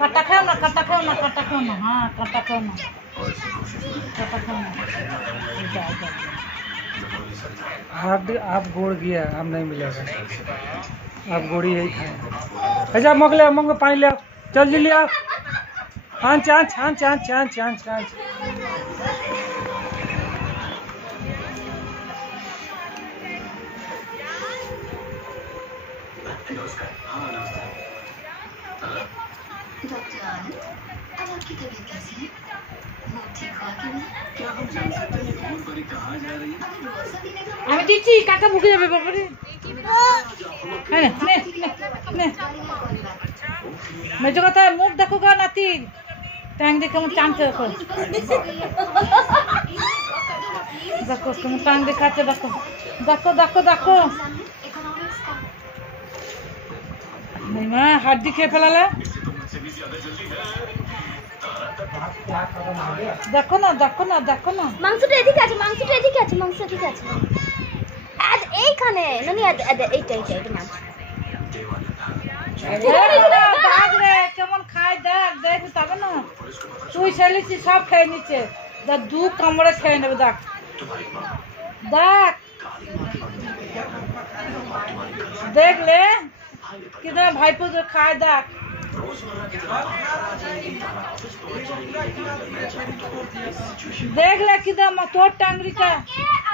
कट्टा खाओ ना, कट्टा खाओ ना, कट्टा खाओ ना। हाँ कट्टा खाओ ना, कट्टा खाओ ना। हाथ आप गोड़ गया, हम नहीं मिलेगा, आप गोड़ी यही खाए। अच्छा मग ले, मग में पानी ले, चल जी लिया। हाँ चांच हाँ चांच चांच चांच चांच। डॉक्टर आनंद, अब आपकी तबीयत कैसी है? वो ठीक हुआ कि नहीं? क्या हम जान सकते हैं कौन परी कहाँ जा रही है? अगर रोज अभी আমি দিচ্ছি, কাকা মুখে যাবে বাবারে। হ্যাঁ নে নে নে। মেজো কথা মুখ দেখো গা নাতি, ট্যাং দেখে কেমন টানছে দেখো, দেখো কেমন টাং দেখাচ্ছে, দেখো দেখো দেখো দেখো। মা হাড্ডি খেয়ে ফেলালে, দেখো না দেখো না দেখো না। মাংসটা এদিকে আছে, মাংসটা এদিকে আছে, মাংস এদিকে আছে। আজ এইখানে ননি, এইটা মাংস। বাঘ রে কেমন খায়, দেখ দেখ তবে না। তুই ছেলেছি সব খেয়ে নিচ্ছে, দেখ দু কামড়ে খেয়ে নেবে, দেখ দেখ দেখলে কিনা ভাইপো খায়, দেখ দেখলে কিনা তোর টাংরিটা।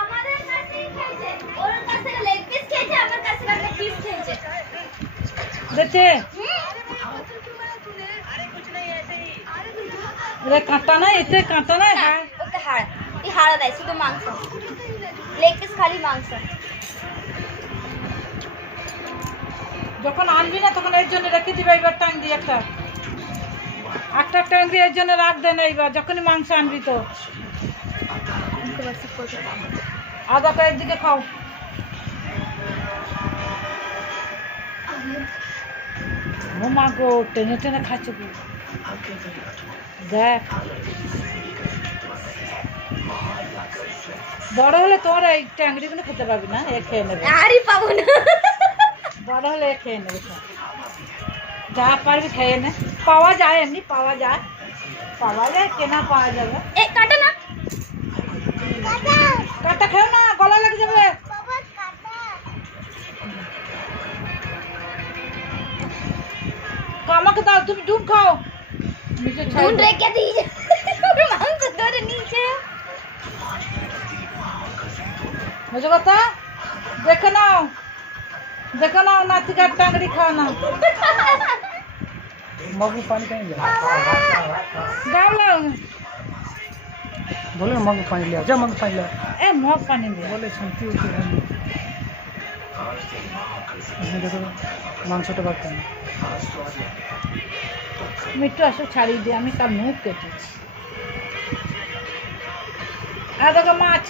আমাদের কাছেই খেয়েছে, ওর কাছে লেগ পিস খেয়েছে, আমার কাছে একটা পিস খেয়েছে। দেখে রে কাঁটা নাই, এতে কাঁটা নাই। হ্যাঁ ওকে হাড়, এই হাড় দেয় শুধু মাংস, লেগ পিস খালি মাংস। যখন আনবি না তখন এর জন্য রেখে দিবে, এইবার টাং দিয়ে একটা একটা টাং দিয়ে এর জন্য রাখ দেন। এইবার যখনই মাংস আনবি তো আদাটা একদিকে খাও। ও মা গো, টেনে টেনে খাচ্ছে গো, দেখ বড় হলে তোর এই ট্যাংরিগুলো খেতে পারবি না, এ খেয়ে নেবে। আরে পাবো না, বড় হলে এ খেয়ে নেবে, যা পারবি খেয়ে নে। পাওয়া যায়, এমনি পাওয়া যায়, পাওয়া যায়, কেনা পাওয়া যাবে। এ কাটা না, কাটা খেও না, গলা লেগে যাবে। আমাকে দাও, তুমি ডুম খাও। ঢুন রেখে দিয়েছে, মাংস ধরে নিচে। বুঝো কথা, দেখে নাও দেখে নাও, নাতিকার টাংড়ি খাও না। मग में पानी कहीं ले, গাও লাও बोले मग में पानी ले, जा मग में पानी ले। এ মগ পানি দিয়ে बोले सुनती होती है इसमें, देखो मांसटा बात करना। মিট্টু আসো ছাড়িয়ে দিয়ে, আমি তার মুখ কেটেছি। দেখো মাছ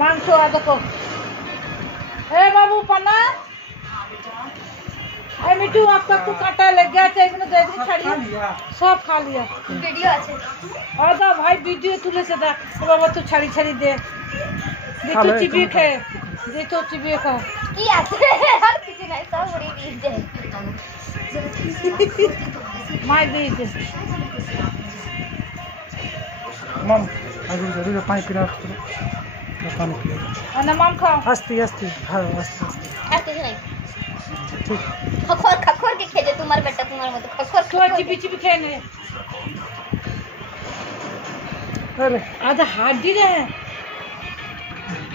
মাংস, দেখো এ বাবু পানা। ए मिट्टू आपका को कांटा लग गया, चाहिए दे दे, छाड़िए सब खा लिया। ভিডিও আছে, और दा भाई वीडियो तुले से दा बाबा तू छाड़ी छाड़ी दे, दे तो चिबिए खे, दे तो चिबिए खा। কি আছে আর কিছু নাই, সব উড়িয়ে দিয়েছে। मार दीजिए मम अभी जरूर पानी पीना, पानी पियो। और नमक खाओ। आस्ते आस्ते खाओ, आस्ते आस्ते, আর কিছু নাই। ठीक। খখর খখর কে খেয়ে, তোমার বেটা তোমার মতো খখর तो चिबी चिबी खेने अरे आधा हाड्डी रे।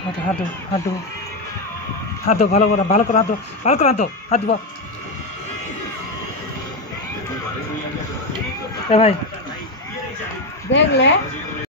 हाथ हाथ दो, हाथ दो, हाथ दो, ভালো করে ভালো করে হাত দো, ভালো করে হাত দো, হাত দো। ए भाई देख ले।